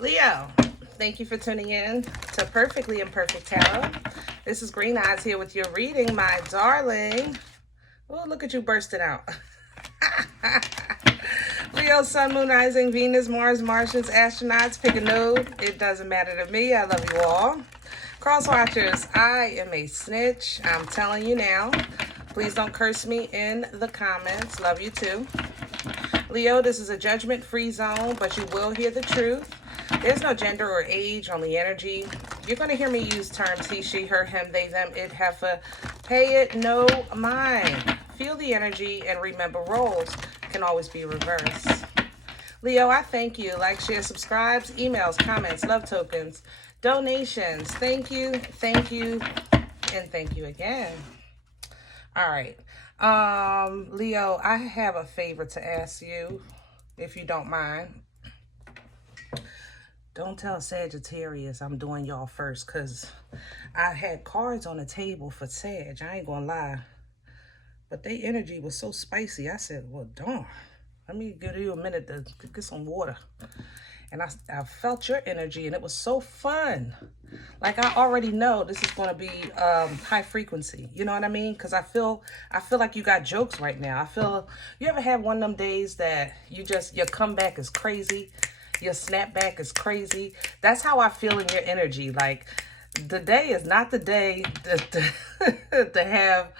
Leo, thank you for tuning in to Perfectly Imperfect Tarot. This is Green Eyes here with your reading, my darling. Oh, look at you bursting out. Leo, Sun, Moon, Rising, Venus, Mars, Martians, astronauts, pick a node. It doesn't matter to me. I love you all. Cross watchers, I am a snitch. I'm telling you now. Please don't curse me in the comments. Love you too. Leo, this is a judgment-free zone, but you will hear the truth. There's no gender or age on the energy. You're going to hear me use terms he, she, her, him, they, them, it, heifer. Pay it no mind. Feel the energy and remember roles can always be reversed. Leo, I thank you. Like, share, subscribes, emails, comments, love tokens, donations. Thank you, and thank you again. All right. Leo, I have a favor to ask you, if you don't mind. Don't tell Sagittarius I'm doing y'all first, because I had cards on the table for Sag. I ain't gonna lie. But their energy was so spicy. I said, well, darn. Let me give you a minute to get some water. And I felt your energy, and it was so fun. Like, I already know this is going to be high frequency. You know what I mean? Because I feel like you got jokes right now. You ever have one of them days that your comeback is crazy? Your snapback is crazy. That's how I feel in your energy. Like, the day is not the day to have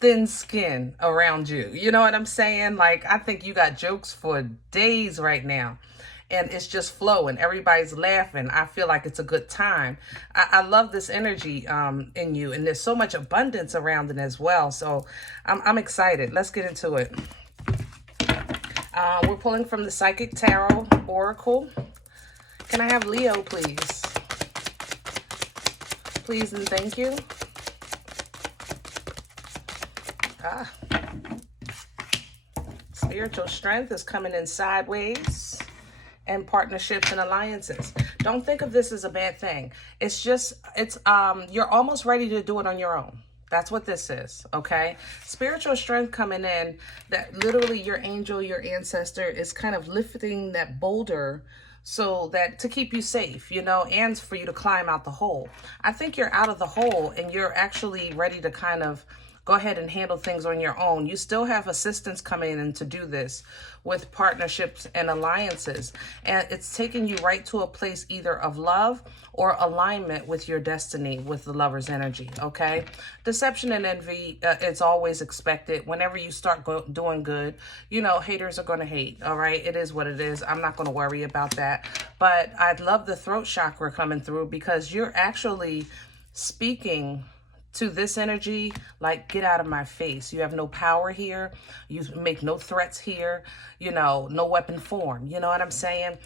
thin skin around you. You know what I'm saying? Like, I think you got jokes for days right now. And it's just flowing. Everybody's laughing. I feel like it's a good time. I love this energy in you. And there's so much abundance around it as well. So I'm excited. Let's get into it. We're pulling from the Psychic Tarot Oracle. Can I have Leo, please? Please and thank you. Spiritual strength is coming in sideways. And partnerships and alliances. Don't think of this as a bad thing. You're almost ready to do it on your own. That's what this is, okay? Spiritual strength coming in, that literally your angel, your ancestor is kind of lifting that boulder so that to keep you safe, you know, and for you to climb out the hole. I think you're out of the hole and you're actually ready to kind of go ahead and handle things on your own. You still have assistance coming in to do this with partnerships and alliances. And it's taking you right to a place either of love or alignment with your destiny, with the lover's energy, okay? Deception and envy, it's always expected. Whenever you start doing good, you know, haters are going to hate, all right? It is what it is. I'm not going to worry about that. But I'd love the throat chakra coming through because you're actually speaking to this energy, like, get out of my face. You have no power here. You make no threats here. You know, no weapon form. You know what I'm saying?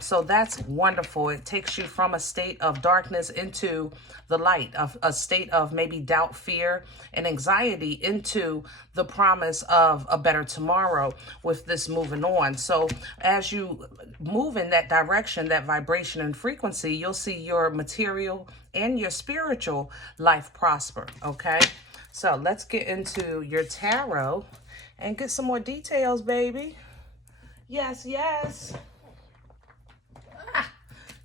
So that's wonderful. It takes you from a state of darkness into the light, of a state of maybe doubt, fear, and anxiety into the promise of a better tomorrow with this moving on. So as you move in that direction, that vibration and frequency, you'll see your material and your spiritual life prosper, okay? So let's get into your tarot and get some more details, baby. Yes, yes.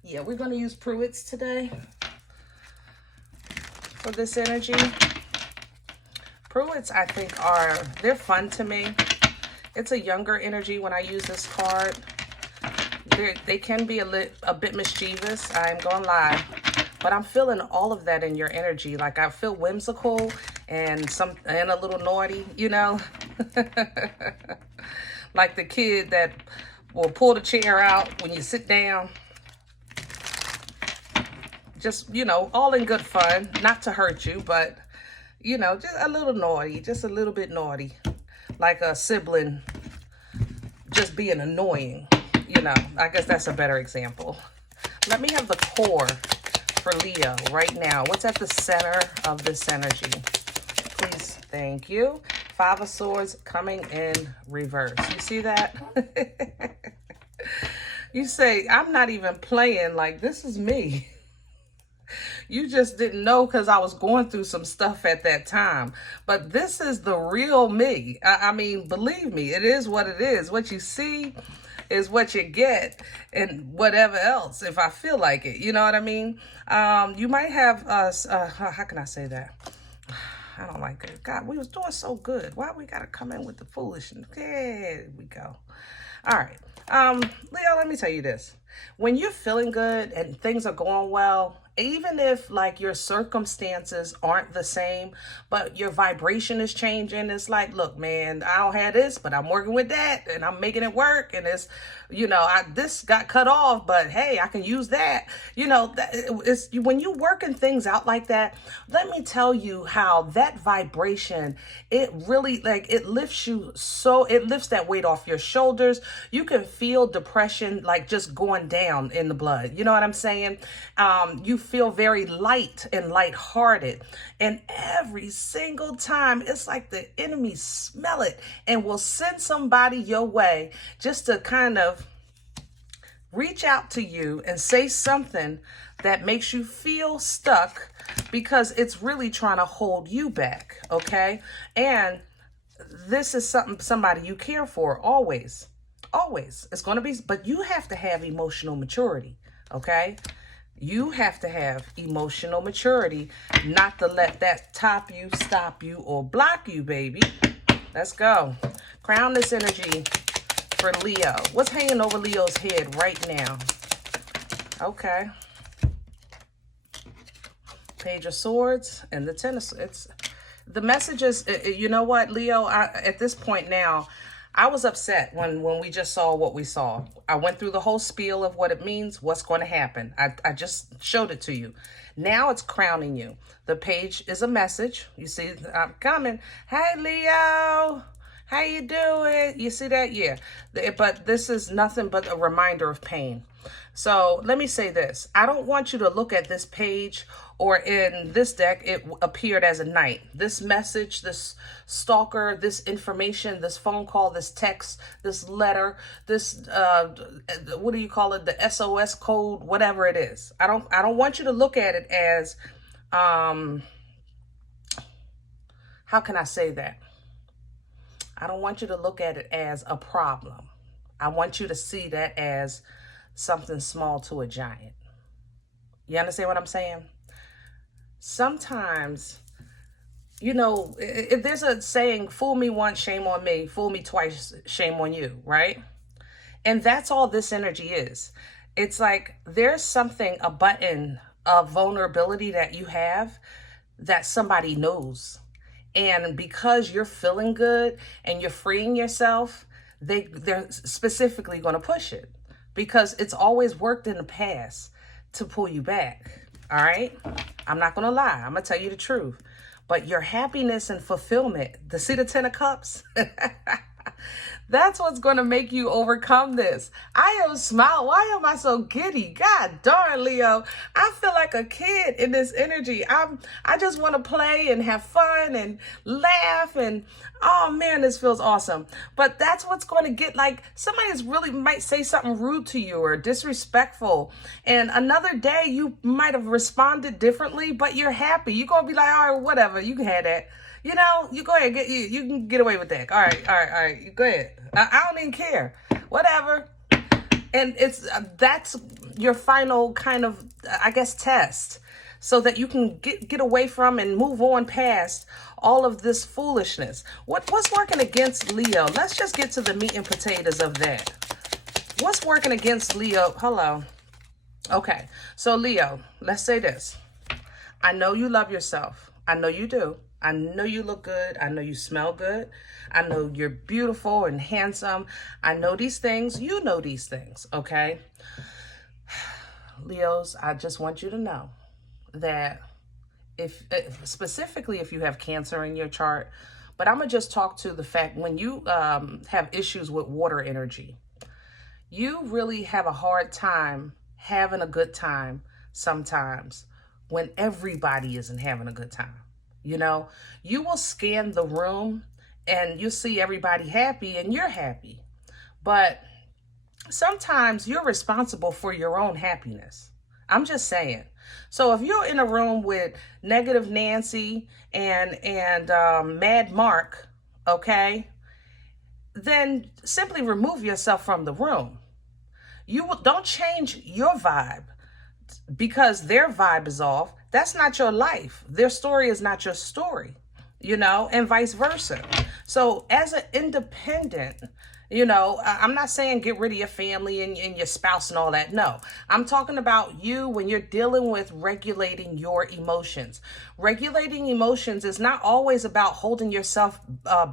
Yeah, we're going to use Pruitt's today for this energy. Pruitt's, I think, they're fun to me. It's a younger energy when I use this card. They can be a bit mischievous, I ain't gonna lie. But I'm feeling all of that in your energy. Like, I feel whimsical and a little naughty, you know? Like the kid that will pull the chair out when you sit down. Just, you know, all in good fun. Not to hurt you, but, you know, just a little naughty. Just a little bit naughty. Like a sibling just being annoying. You know, I guess that's a better example. Let me have the core for Leo right now. What's at the center of this energy? Please, thank you. Five of Swords coming in reverse. You see that? You say, I'm not even playing, like, this is me. You just didn't know because I was going through some stuff at that time. But this is the real me. I mean, believe me, it is what it is. What you see is what you get, and whatever else, if I feel like it. You know what I mean? You might have us, how can I say that? I don't like it. God, we was doing so good. Why we gotta come in with the foolishness? There we go. All right. Leo, let me tell you this. When you're feeling good and things are going well, even if like your circumstances aren't the same, but your vibration is changing, it's like, look, man, I don't have this, but I'm working with that and I'm making it work. And it's, you know, this got cut off, but hey, I can use that. You know, it's when you working things out like that, let me tell you how that vibration, it really like it lifts you. So it lifts that weight off your shoulders. You can feel depression like just going down in the blood. You know what I'm saying? You feel very light and lighthearted. And every single time, it's like the enemy smell it and will send somebody your way just to kind of reach out to you and say something that makes you feel stuck, because it's really trying to hold you back, okay? And this is somebody you care for always. Always. It's going to be, but you have to have emotional maturity, okay? You have to have emotional maturity, not to let that top you, stop you, or block you, baby. Let's go. Crown this energy for Leo. What's hanging over Leo's head right now? Okay. Page of Swords and the Ten of Swords. The message is, you know what, Leo, at this point now, I was upset when we just saw what we saw. I went through the whole spiel of what it means, what's going to happen. I just showed it to you. Now it's crowning you. The page is a message. You see, I'm coming. Hey, Leo. How you doing? You see that? Yeah. But this is nothing but a reminder of pain. So let me say this. I don't want you to look at this page, or in this deck, it appeared as a knight. This message, this stalker, this information, this phone call, this text, this letter, this, what do you call it? The SOS code, whatever it is. I don't want you to look at it as, how can I say that? I don't want you to look at it as a problem. I want you to see that as something small to a giant. You understand what I'm saying? Sometimes, you know, if there's a saying, fool me once, shame on me, fool me twice, shame on you, right? And that's all this energy is. It's like there's something, a button of vulnerability that you have that somebody knows. And because you're feeling good and you're freeing yourself, they're specifically going to push it, because it's always worked in the past to pull you back. All right. I'm not going to lie. I'm going to tell you the truth. But your happiness and fulfillment, see the Ten of Cups? That's what's going to make you overcome this. I am smile. Why am I so giddy? God darn, Leo. I feel like a kid in this energy. I just want to play and have fun and laugh, and oh man, this feels awesome. But that's what's going to get, like, somebody's really might say something rude to you or disrespectful, and another day you might have responded differently, but you're happy. You're going to be like, all right, whatever, you can have that. You know, you go ahead, you can get away with that. All right, you go ahead. I don't even care. Whatever. And that's your final kind of, I guess, test, so that you can get away from and move on past all of this foolishness. What's working against Leo? Let's just get to the meat and potatoes of that. What's working against Leo? Hello. Okay. So Leo, let's say this. I know you love yourself. I know you do. I know you look good. I know you smell good. I know you're beautiful and handsome. I know these things. You know these things, okay? Leos, I just want you to know that specifically if you have Cancer in your chart, but I'm going to just talk to the fact when you have issues with water energy, you really have a hard time having a good time sometimes when everybody isn't having a good time. You know, you will scan the room and you see everybody happy and you're happy. But sometimes you're responsible for your own happiness. I'm just saying. So if you're in a room with Negative Nancy and Mad Mark, okay, then simply remove yourself from the room. Don't change your vibe because their vibe is off. That's not your life. Their story is not your story, and vice versa. So as an independent, I'm not saying get rid of your family and your spouse and all that. No, I'm talking about you when you're dealing with regulating your emotions. Regulating emotions is not always about holding yourself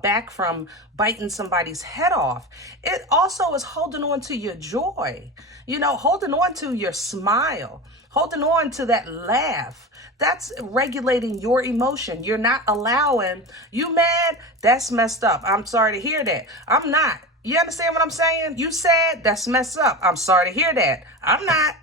back from biting somebody's head off. It also is holding on to your joy, holding on to your smile, holding on to that laugh. That's regulating your emotion. You're not allowing, you mad? That's messed up. I'm sorry to hear that. I'm not. You understand what I'm saying? You sad? That's messed up. I'm sorry to hear that. I'm not.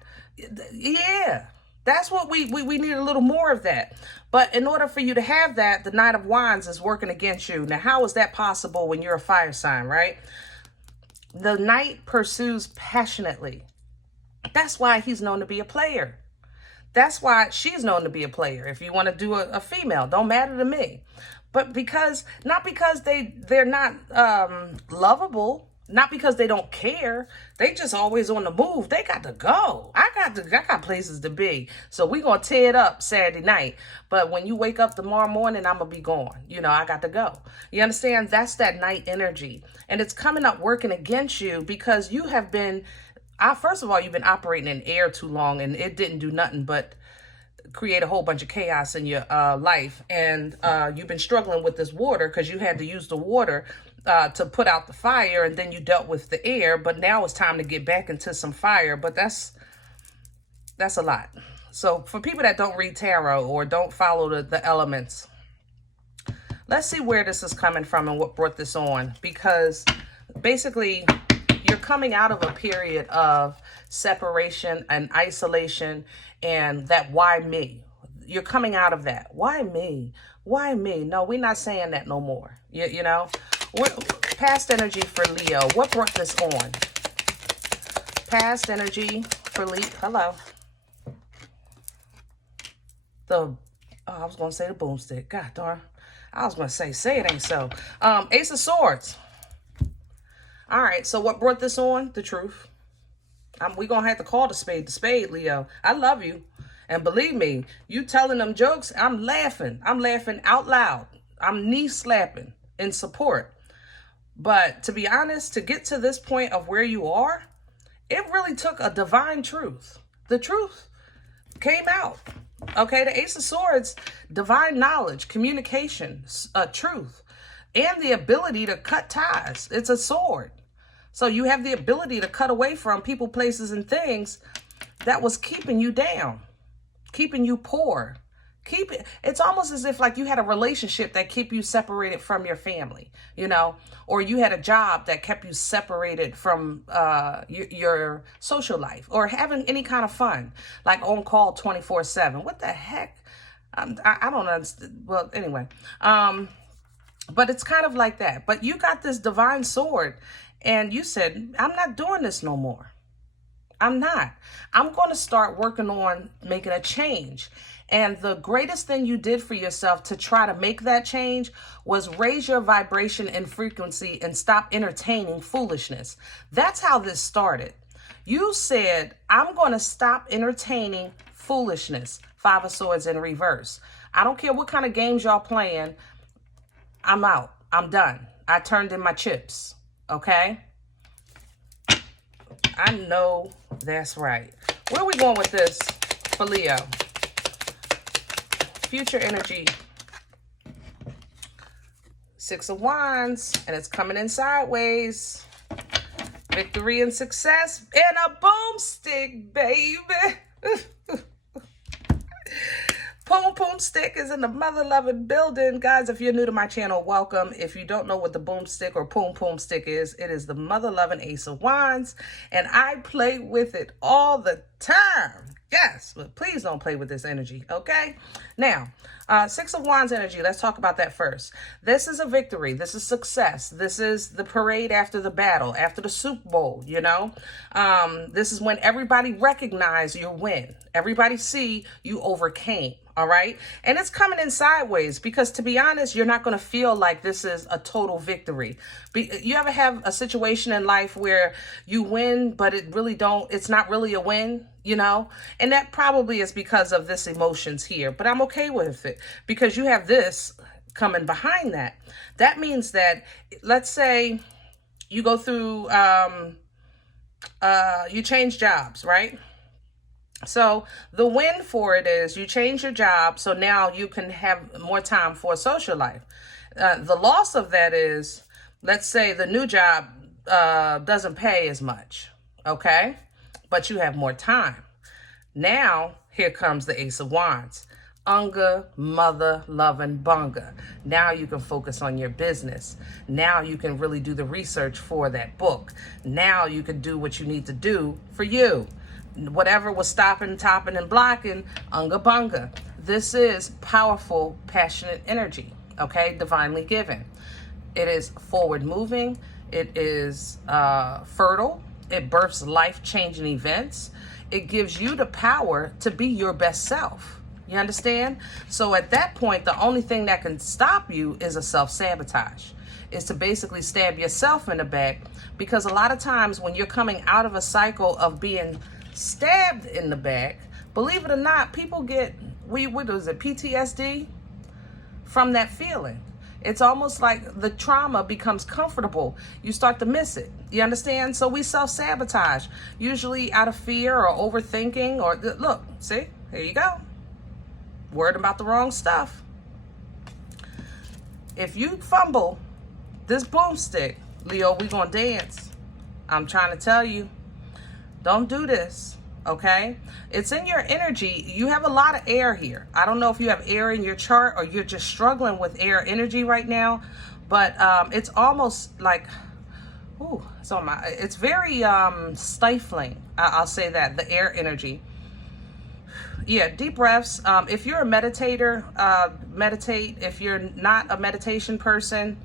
Yeah. That's what we need a little more of that. But in order for you to have that, the Knight of Wands is working against you. Now, how is that possible when you're a fire sign, right? The Knight pursues passionately. That's why he's known to be a player. That's why she's known to be a player. If you want to do a female, don't matter to me. But not because they're not lovable, not because they don't care. They just always on the move. They got to go. I got places to be. So we gonna tear it up Saturday night. But when you wake up tomorrow morning, I'm gonna be gone. I got to go. You understand? That's that night energy, and it's coming up working against you because you have been. First of all, you've been operating in air too long, and it didn't do nothing but create a whole bunch of chaos in your life. And you've been struggling with this water because you had to use the water to put out the fire, and then you dealt with the air. But now it's time to get back into some fire. But that's a lot. So for people that don't read tarot or don't follow the elements, let's see where this is coming from and what brought this on. Because basically, you're coming out of a period of separation and isolation and that why me? You're coming out of that. Why me? Why me? No, we're not saying that no more. Past energy for Leo. What brought this on? Past energy for Leo. Hello. I was going to say the boomstick. God darn. I was going to say it ain't so. Ace of Swords. All right, so what brought this on? The truth. We're going to have to call the spade, Leo. I love you. And believe me, you telling them jokes, I'm laughing. I'm laughing out loud. I'm knee slapping in support. But to be honest, to get to this point of where you are, it really took a divine truth. The truth came out. Okay, the Ace of Swords, divine knowledge, communication, truth, and the ability to cut ties. It's a sword. So you have the ability to cut away from people, places, and things that was keeping you down, keeping you poor. It's almost as if like you had a relationship that kept you separated from your family, or you had a job that kept you separated from your social life or having any kind of fun, like on call 24/7. What the heck? I don't understand. Well, anyway, but it's kind of like that. But you got this divine sword. And you said, I'm not doing this no more. I'm not. I'm going to start working on making a change. And the greatest thing you did for yourself to try to make that change was raise your vibration and frequency and stop entertaining foolishness. That's how this started. You said, I'm going to stop entertaining foolishness. Five of Swords in reverse. I don't care what kind of games y'all playing. I'm out. I'm done. I turned in my chips. Okay? I know that's right. Where are we going with this for Leo? Future energy. Six of Wands, and it's coming in sideways. Victory and success and a boomstick, baby. Poom Poom Stick is in the mother-loving building. Guys, if you're new to my channel, welcome. If you don't know what the boom stick or Poom Poom Stick is, it is the mother-loving Ace of Wands, and I play with it all the time. Yes, but please don't play with this energy, okay? Now, Six of Wands energy, let's talk about that first. This is a victory. This is success. This is the parade after the battle, after the Super Bowl, This is when everybody recognize your win. Everybody see you overcame, All right. And it's coming in sideways because, to be honest, you're not going to feel like this is a total victory. You ever have a situation in life where you win, but it's not really a win, you know? And that probably is because of this emotions here, but I'm okay with it because you have this coming behind that. That means that, let's say you go through, you change jobs, right? So the win for it is you change your job, so now you can have more time for a social life. The loss of that is, let's say the new job doesn't pay as much, okay? But you have more time. Now, here comes the Ace of Wands. Unga, mother, loving, bunga. Now you can focus on your business. Now you can really do the research for that book. Now you can do what you need to do for you. Whatever was stopping, topping, and blocking, unga bunga. This is powerful, passionate energy, okay? Divinely given. It is forward moving. It is fertile. It births life-changing events. It gives you the power to be your best self. You understand? So at that point, the only thing that can stop you is a self-sabotage. Is to basically stab yourself in the back, because a lot of times when you're coming out of a cycle of being stabbed in the back, believe it or not, people get, what is it, PTSD from that feeling. It's almost like the trauma becomes comfortable. You start to miss it. You understand? So we self-sabotage, usually out of fear or overthinking, or look, see, here you go. Worried about the wrong stuff. If you fumble this broomstick, Leo, we gonna dance. I'm trying to tell you. Don't do this, okay? It's in your energy. You have a lot of air here. I don't know if you have air in your chart or you're just struggling with air energy right now, but it's almost like, ooh, it's very stifling. I'll say that, the air energy. Yeah, deep breaths. If you're a meditator, meditate. If you're not a meditation person,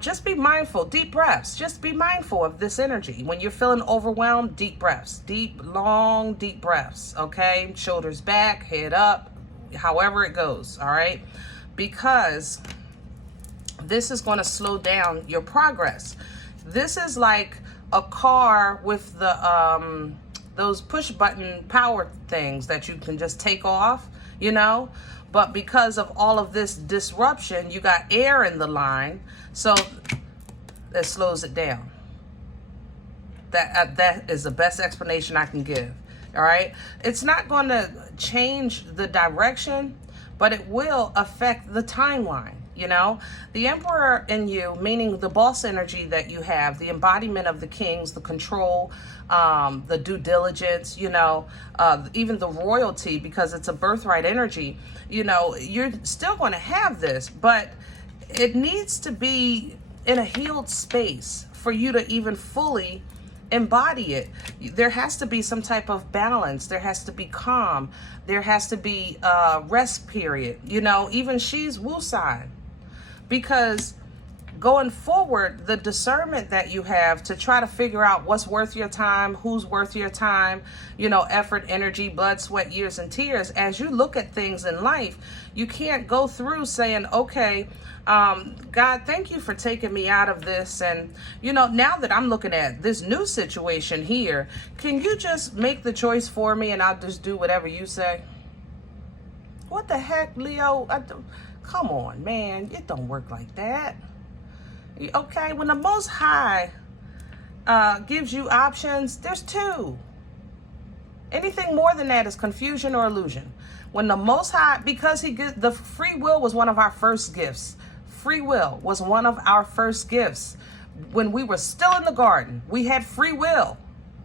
just be mindful. Deep breaths. Just be mindful of this energy. When you're feeling overwhelmed, deep breaths. Deep, long, deep breaths. Okay? Shoulders back, head up, however it goes. All right? Because this is going to slow down your progress. This is like a car with the those push button power things that you can just take off, you know? But because of all of this disruption, you got air in the line, so that slows it down. That is the best explanation I can give, all right? It's not going to change the direction, but it will affect the timeline, you know? The Emperor in you, meaning the boss energy that you have, the embodiment of the kings, the control, the due diligence, you know, even the royalty, because it's a birthright energy, you know, you're still going to have this, but it needs to be in a healed space for you to even fully embody it. There has to be some type of balance. There has to be calm. There has to be a rest period, you know, even she's Wu sign, because going forward, the discernment that you have to try to figure out what's worth your time, who's worth your time, you know, effort, energy, blood, sweat, years, and tears. As you look at things in life, you can't go through saying, okay, God, thank you for taking me out of this. And, you know, now that I'm looking at this new situation here, can you just make the choice for me and I'll just do whatever you say? What the heck, Leo? Come on, man. It don't work like that. Okay, when the Most High gives you options, there's two. Anything more than that is confusion or illusion. When the Most High, because the free will was one of our first gifts. Free will was one of our first gifts. When we were still in the garden, we had free will.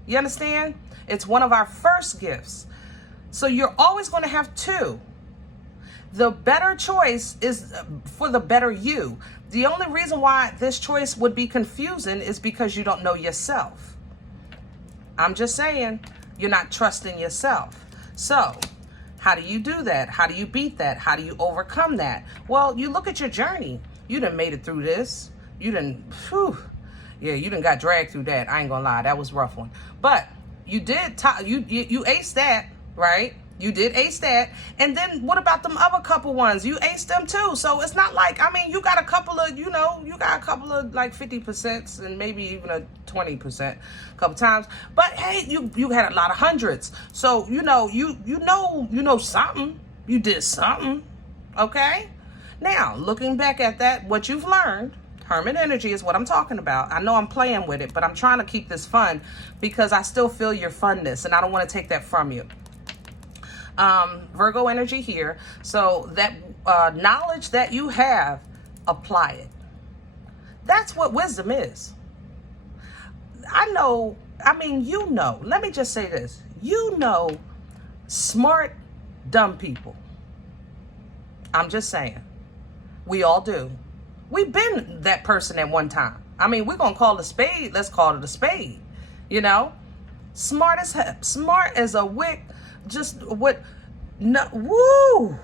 You understand? It's one of our first gifts. So you're always going to have two. The better choice is for the better you. The only reason why this choice would be confusing is because you don't know yourself. I'm just saying, you're not trusting yourself. So how do you do that? How do you beat that? How do you overcome that? Well, you look at your journey. You done made it through this. You done, you done got dragged through that. I ain't gonna lie, that was a rough one. But you did, you aced that, right? You did ace that. And then what about them other couple ones? You aced them too. So it's not like, I mean, you got a couple of, you know, you got a couple of like 50% and maybe even a 20% a couple times. But hey, you had a lot of hundreds. So, you know something. You did something. Okay? Now, looking back at that, what you've learned, Hermit energy is what I'm talking about. I know I'm playing with it, but I'm trying to keep this fun because I still feel your funness and I don't want to take that from you. Virgo energy here. So that knowledge that you have, apply it. That's what wisdom is. I know, I mean, you know, let me just say this. You know, smart, dumb people. I'm just saying. We all do. We've been that person at one time. I mean, we're going to call it a spade. Let's call it a spade. You know, smart as a wick. Just what, no, woo.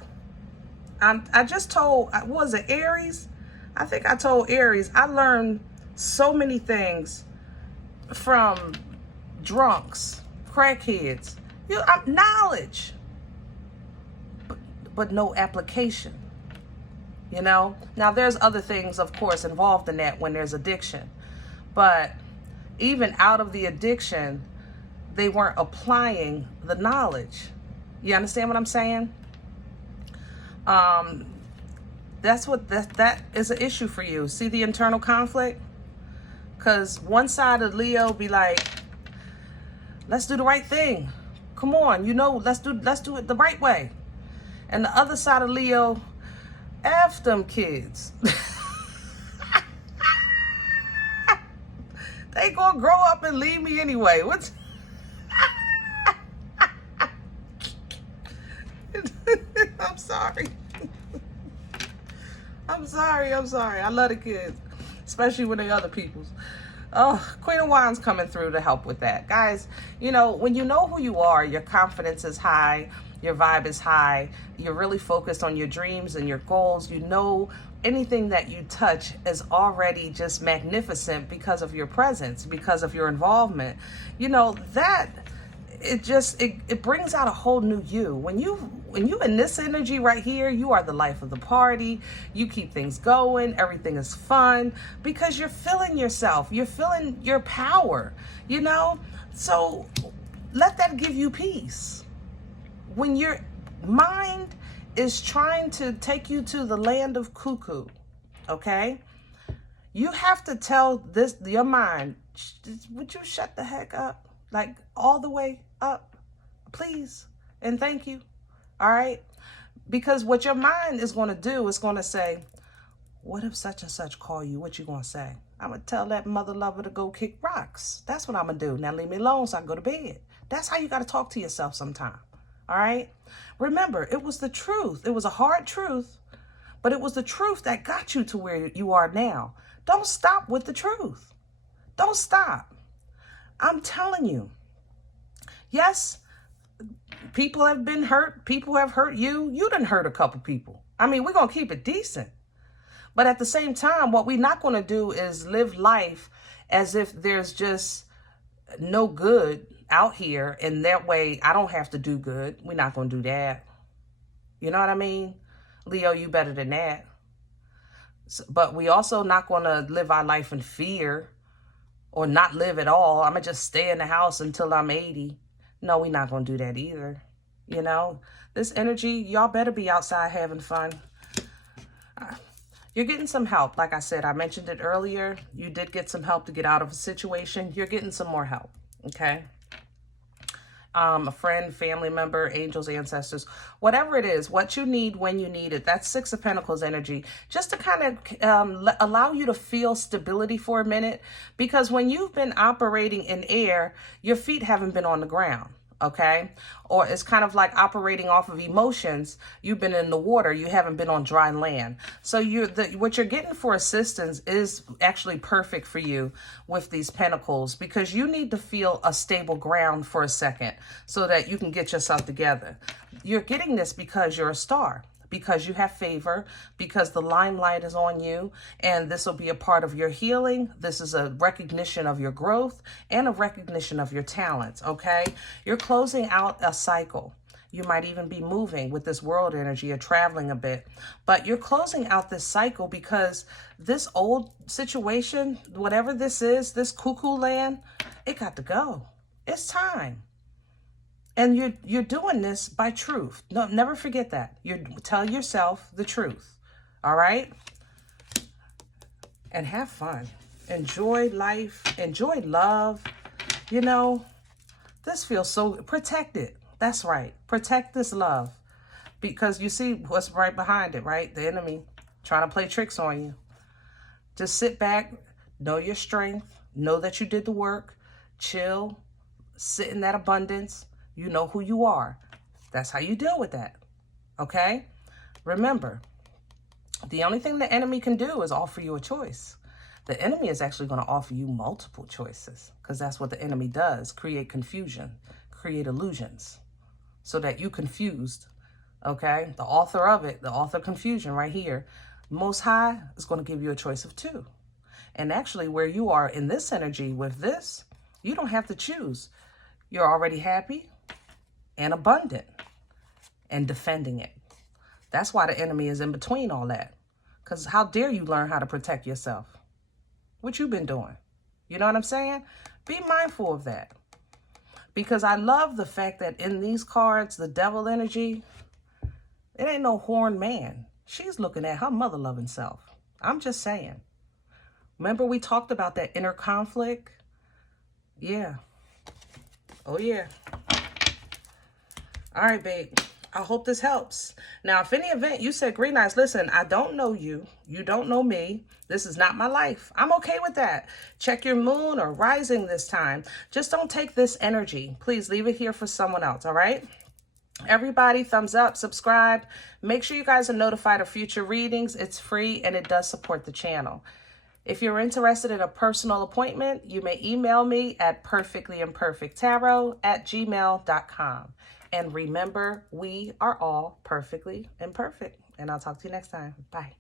I just told, what was it, Aries? I think I told Aries, I learned so many things from drunks, crackheads, knowledge, but no application. You know, now there's other things, of course, involved in that when there's addiction, but even out of the addiction, they weren't applying the knowledge. You understand what I'm saying? That's what that is an issue for you. See the internal conflict? Because one side of Leo be like, let's do the right thing. Come on, you know, let's do it the right way. And the other side of Leo, F them kids. They gonna grow up and leave me anyway. What's I'm sorry. I'm sorry. I love the kids, especially when they other people's. Oh, Queen of Wands coming through to help with that. Guys, you know, when you know who you are, your confidence is high, your vibe is high, you're really focused on your dreams and your goals. You know anything that you touch is already just magnificent because of your presence, because of your involvement. You know, that it brings out a whole new you. When you in this energy right here, you are the life of the party. You keep things going. Everything is fun because you're feeling yourself. You're feeling your power, you know? So let that give you peace. When your mind is trying to take you to the land of cuckoo, okay? You have to tell your mind, would you shut the heck up? Like all the way up, please, and thank you. All right? Because what your mind is going to do is going to say, what if such and such call you? What you going to say? I'm going to tell that mother lover to go kick rocks. That's what I'm going to do. Now leave me alone so I can go to bed. That's how you got to talk to yourself sometime. All right? Remember, it was the truth. It was a hard truth, but it was the truth that got you to where you are now. Don't stop with the truth. Don't stop. I'm telling you. Yes, people have been hurt. People have hurt you. You done hurt a couple people. I mean, we're going to keep it decent. But at the same time, what we're not going to do is live life as if there's just no good out here. And that way, I don't have to do good. We're not going to do that. You know what I mean? Leo, you better than that. But we also not going to live our life in fear or not live at all. I'm going to just stay in the house until I'm 80. No, we're not going to do that either. You know, this energy, y'all better be outside having fun. You're getting some help. Like I said, I mentioned it earlier. You did get some help to get out of a situation. You're getting some more help, okay? A friend, family member, angels, ancestors, whatever it is, what you need when you need it. That's Six of Pentacles energy. Just to kind of allow you to feel stability for a minute. Because when you've been operating in air, your feet haven't been on the ground. Okay? Or it's kind of like operating off of emotions. You've been in the water. You haven't been on dry land. So what you're getting for assistance is actually perfect for you with these pentacles, because you need to feel a stable ground for a second so that you can get yourself together. You're getting this because you're a star, because you have favor, because the limelight is on you, and this will be a part of your healing. This is a recognition of your growth and a recognition of your talents, okay? You're closing out a cycle. You might even be moving with this world energy or traveling a bit. But you're closing out this cycle because this old situation, whatever this is, this cuckoo land, it got to go. It's time. And you're doing this by truth. No, never forget that. You tell yourself the truth. All right? And have fun. Enjoy life. Enjoy love. You know, this feels so protected. That's right. Protect this love. Because you see what's right behind it, right? The enemy trying to play tricks on you. Just sit back. Know your strength. Know that you did the work. Chill. Sit in that abundance. You know who you are. That's how you deal with that. Okay? Remember, the only thing the enemy can do is offer you a choice. The enemy is actually going to offer you multiple choices because that's what the enemy does. Create confusion, create illusions so that you confused. Okay? The author of it, the author of confusion right here, Most High is going to give you a choice of two. And actually where you are in this energy with this, you don't have to choose. You're already happy and abundant and defending it. That's why the enemy is in between all that. Because how dare you learn how to protect yourself? What you been doing? You know what I'm saying? Be mindful of that. Because I love the fact that in these cards, the devil energy, it ain't no horned man. She's looking at her mother-loving self. I'm just saying. Remember we talked about that inner conflict? Yeah. Oh, yeah. All right, babe. I hope this helps. Now, if any event you said, Green Eyes, listen, I don't know you. You don't know me. This is not my life. I'm okay with that. Check your moon or rising this time. Just don't take this energy. Please leave it here for someone else, all right? Everybody, thumbs up, subscribe. Make sure you guys are notified of future readings. It's free and it does support the channel. If you're interested in a personal appointment, you may email me at perfectlyimperfecttarot@gmail.com. And remember, we are all perfectly imperfect. And I'll talk to you next time. Bye.